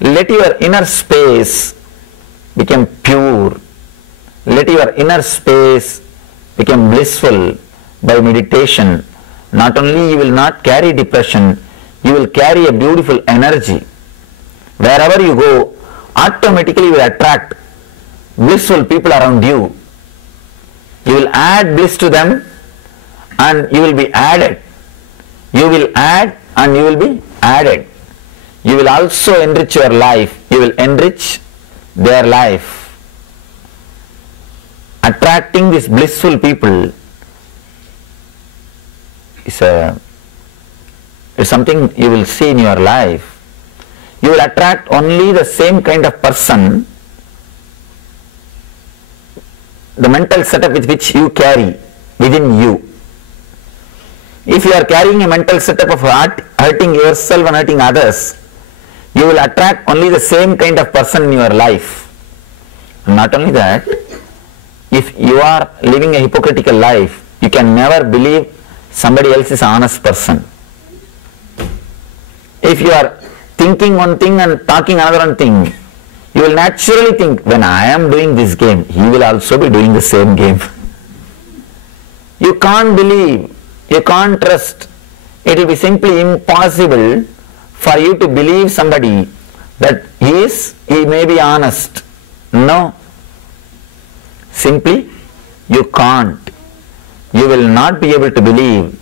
Let your inner space become pure. Let your inner space become blissful by meditation. Not only you will not carry depression, you will carry a beautiful energy. Wherever you go, automatically you will attract blissful people around you. You will add bliss to them and you will be added. You will add and you will be added. You will also enrich your life. You will enrich their life. Attracting these blissful people is something you will see in your life. You will attract only the same kind of person, the mental setup with which you carry within you. If you are carrying a mental setup of hurting yourself and hurting others, you will attract only the same kind of person in your life. Not only that, if you are living a hypocritical life, you can never believe somebody else is an honest person. If you are thinking one thing and talking another one thing, you will naturally think, when I am doing this game, he will also be doing the same game. You can't believe, you can't trust. It will be simply impossible for you to believe somebody that he may be honest. No. Simply, you can't. You will not be able to believe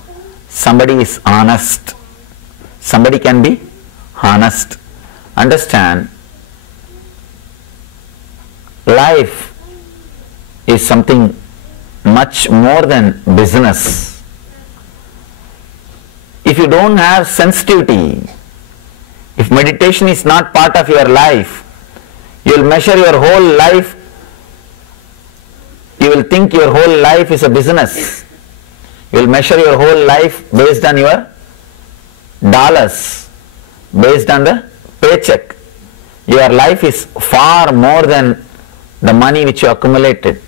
somebody is honest. Somebody can be honest. Understand, life is something much more than business. If you don't have sensitivity, if meditation is not part of your life, you will measure your whole life, you will think your whole life is a business. You will measure your whole life based on your dollars, based on the paycheck. Your life is far more than the money which you accumulated.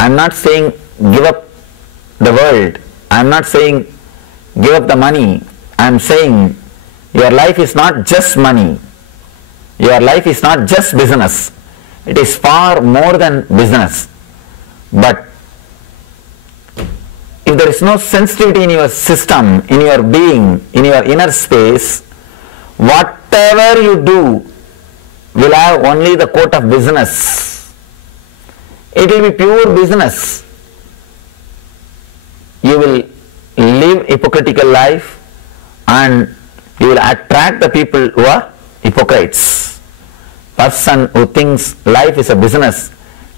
I am not saying give up the world. I am not saying give up the money. I am saying your life is not just money. Your life is not just business. It is far more than business. But if there is no sensitivity in your system, in your being, in your inner space, whatever you do will have only the coat of business. It will be pure business. You will live hypocritical life and you will attract the people who are hypocrites. Person who thinks life is a business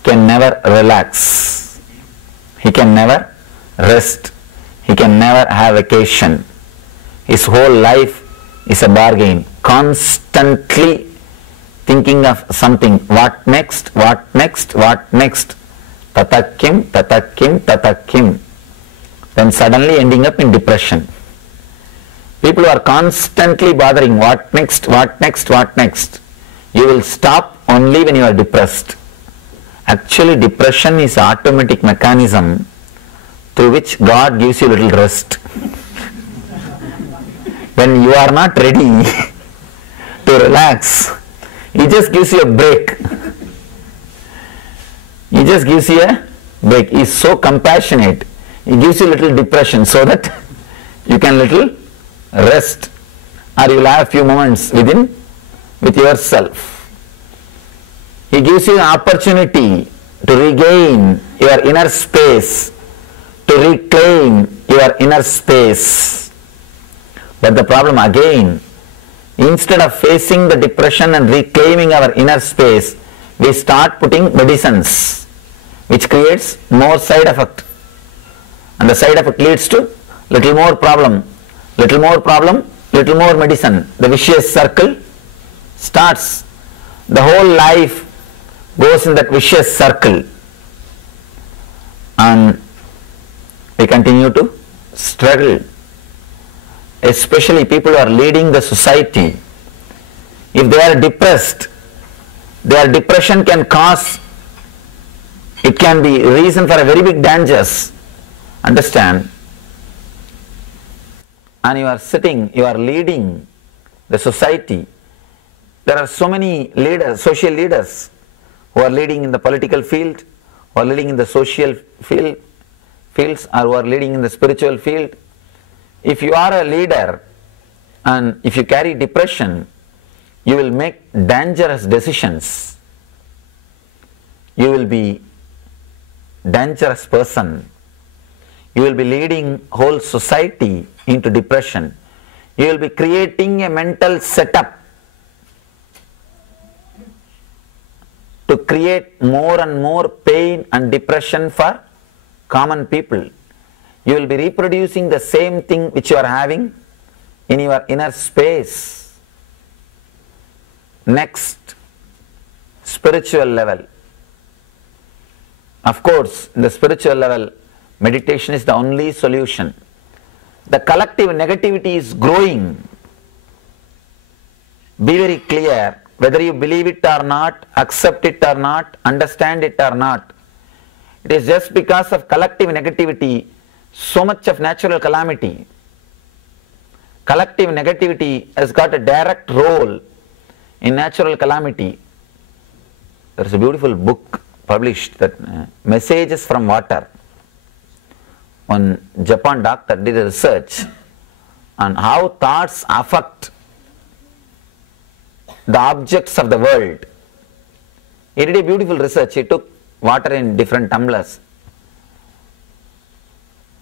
can never relax. He can never rest. He can never have vacation. His whole life is a bargain. Constantly thinking of something. What next? What next? What next? Tatakim, tatakim, tatakim. Then suddenly ending up in depression. People who are constantly bothering what next, what next, what next. You will stop only when you are depressed. Actually, depression is an automatic mechanism through which God gives you little rest. When you are not ready to relax, He just gives you a break. He just gives you a break. He is so compassionate. He gives you little depression so that you can little rest, or you will have a few moments with yourself. He gives you an opportunity to regain your inner space, to reclaim your inner space. But the problem again, instead of facing the depression and reclaiming our inner space, we start putting medicines, which creates more side effect. And the side effect leads to little more problem, little more problem, little more medicine. The vicious circle starts. The whole life goes in that vicious circle. And we continue to struggle. Especially people who are leading the society. If they are depressed, their depression can cause, it can be reason for a very big dangers. Understand? And you are sitting, you are leading the society. There are so many leaders, social leaders, who are leading in the political field, who are leading in the social fields, or who are leading in the spiritual field. If you are a leader and if you carry depression, you will make dangerous decisions. You will be dangerous person. You will be leading whole society into depression. You will be creating a mental setup to create more and more pain and depression for common people. You will be reproducing the same thing which you are having in your inner space. Next, spiritual level. Of course, in the spiritual level, meditation is the only solution. The collective negativity is growing. Be very clear, whether you believe it or not, accept it or not, understand it or not. It is just because of collective negativity, so much of natural calamity. Collective negativity has got a direct role in natural calamity. There is a beautiful book published, that Messages from Water. One Japan doctor did a research on how thoughts affect the objects of the world. He did a beautiful research. He took water in different tumblers.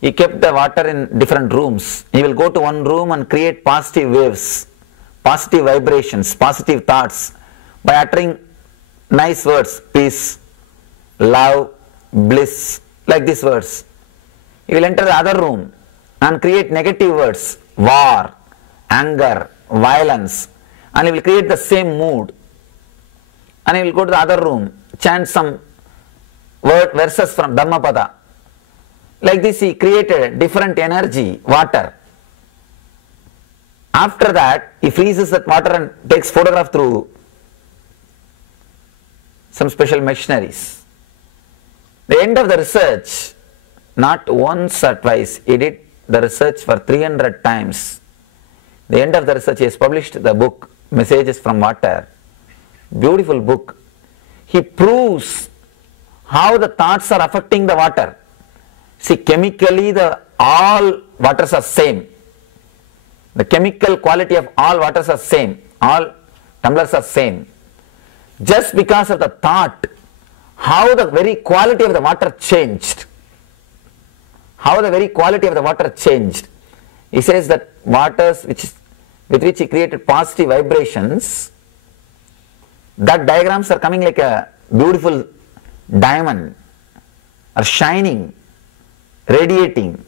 He kept the water in different rooms. He will go to one room and create positive waves, positive vibrations, positive thoughts by uttering nice words, peace, love, bliss, like these words. He will enter the other room and create negative words, war, anger, violence, and he will create the same mood. And he will go to the other room, chant some verses from Dhammapada. Like this he created different energy, water. After that, he freezes that water and takes photograph through some special machineries. The end of the research, not once or twice, he did the research for 300 times. The end of the research, he has published the book, Messages from Water. Beautiful book. He proves how the thoughts are affecting the water. See, chemically all waters are same. The chemical quality of all waters are same. All tumblers are same. Just because of the thought, how the very quality of the water changed. How the very quality of the water changed. He says that waters with which he created positive vibrations, that diagrams are coming like a beautiful diamond, are shining, radiating.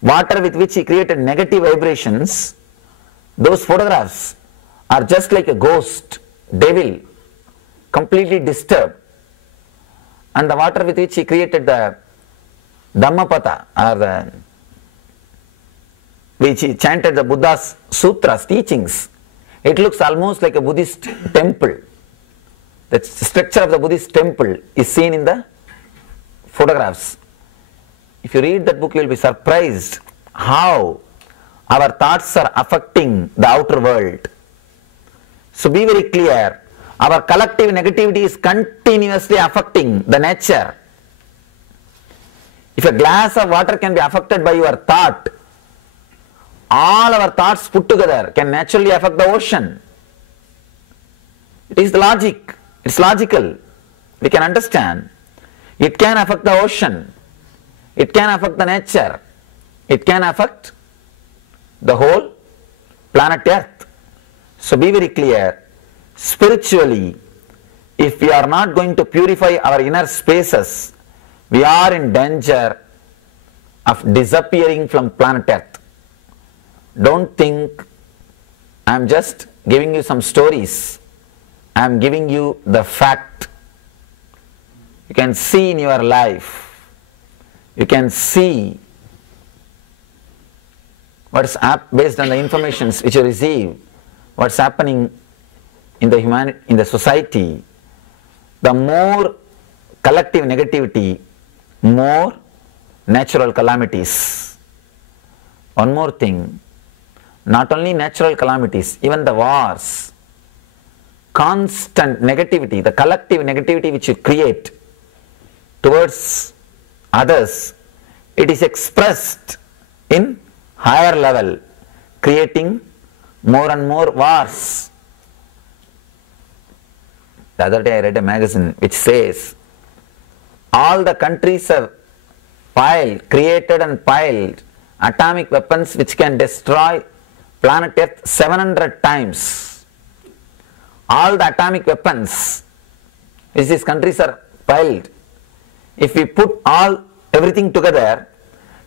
Water with which he created negative vibrations, those photographs are just like a ghost, devil, completely disturbed. And the water with which he created the Dhammapada, or which he chanted the Buddha's sutras, teachings, it looks almost like a Buddhist temple. The structure of the Buddhist temple is seen in the photographs. If you read that book, you will be surprised how our thoughts are affecting the outer world. So be very clear, our collective negativity is continuously affecting the nature. If a glass of water can be affected by your thought, all our thoughts put together can naturally affect the ocean. It is the logic, it's logical, we can understand. It can affect the ocean, it can affect the nature, it can affect the whole planet Earth. So be very clear, spiritually, if we are not going to purify our inner spaces, we are in danger of disappearing from planet Earth. Don't think I am just giving you some stories. I am giving you the fact. You can see in your life, you can see what's based on the information which you receive, what's happening in the society. The more collective negativity, more natural calamities. One more thing, not only natural calamities, even the wars. constant negativity, the collective negativity which you create towards others, it is expressed in higher level, creating more and more wars. The other day I read a magazine which says all the countries have created and piled atomic weapons which can destroy planet Earth 700 times. All the atomic weapons which these countries are piled, if we put everything together,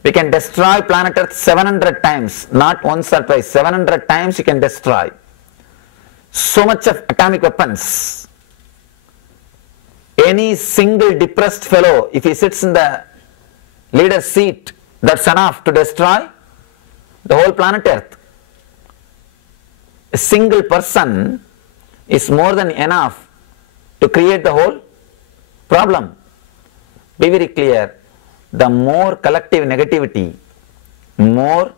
we can destroy planet Earth 700 times, not once or twice, 700 times you can destroy. So much of atomic weapons. Any single depressed fellow, if he sits in the leader's seat, that's enough to destroy the whole planet Earth. A single person is more than enough to create the whole problem. Be very clear, the more collective negativity, more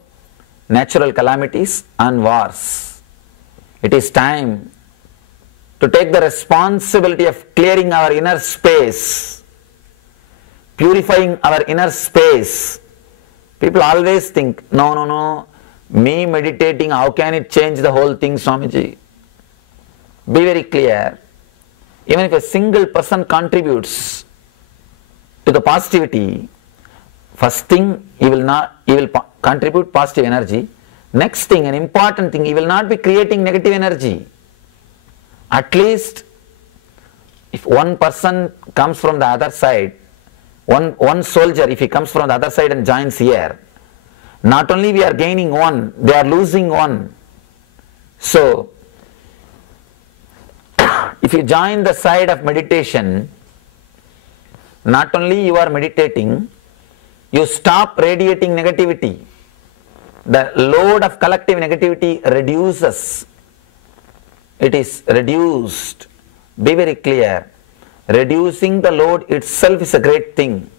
natural calamities and wars. It is time to take the responsibility of clearing our inner space, purifying our inner space. People always think, no, me meditating, how can it change the whole thing, Swamiji? Be very clear, even if a single person contributes to the positivity, first thing he will contribute positive energy. Next thing, an important thing, he will not be creating negative energy. At least if one person comes from the other side, one soldier, if he comes from the other side and joins here, not only we are gaining one, they are losing one. So if you join the side of meditation, not only you are meditating, you stop radiating negativity. The load of collective negativity reduces. It is reduced. Be very clear. Reducing the load itself is a great thing.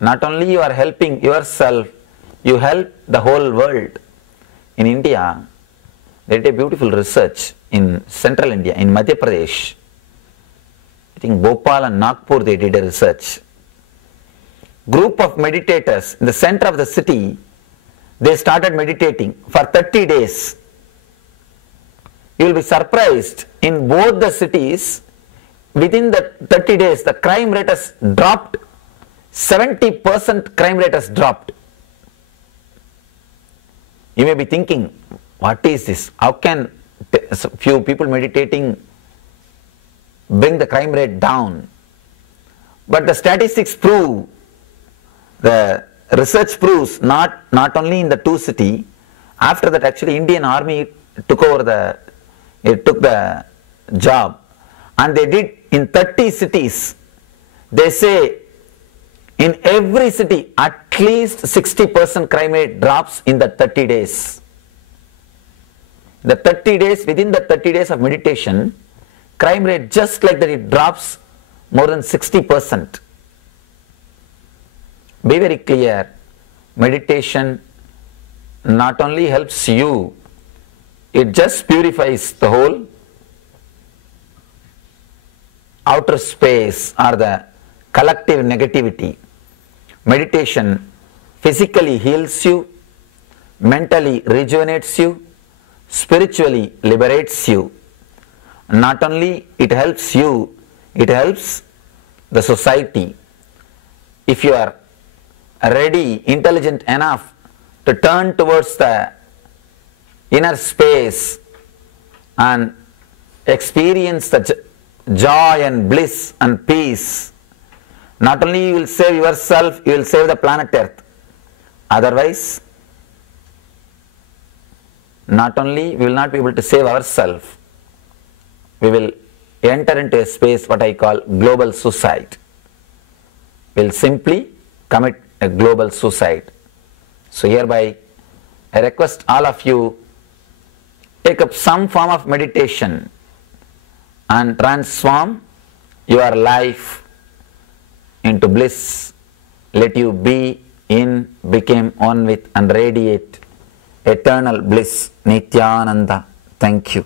Not only you are helping yourself, you help the whole world. In India, they did a beautiful research in central India, in Madhya Pradesh. I think Bhopal and Nagpur, they did a research. Group of meditators in the center of the city, they started meditating for 30 days. You will be surprised, in both the cities, within the 30 days, the crime rate has dropped. 70% crime rate has dropped. You may be thinking, what is this? How can few people meditating bring the crime rate down? But the statistics prove, the research proves, not only in the two cities, after that actually Indian army took the job, and they did in 30 cities. They say in every city at least 60% crime rate drops in the 30 days. The 30 days, within the 30 days of meditation, crime rate just like that, it drops more than 60%. Be very clear, meditation not only helps you, it just purifies the whole outer space or the collective negativity. Meditation physically heals you, mentally rejuvenates you, spiritually liberates you. Not only it helps you, it helps the society. If you are ready, intelligent enough to turn towards the inner space and experience the joy and bliss and peace, not only you will save yourself, you will save the planet Earth. Otherwise, not only we will not be able to save ourselves, we will enter into a space what I call global suicide. We will simply commit a global suicide. So hereby I request all of you, take up some form of meditation and transform your life into bliss. Let you be in, become one with and radiate eternal bliss. Nityananda. Thank you.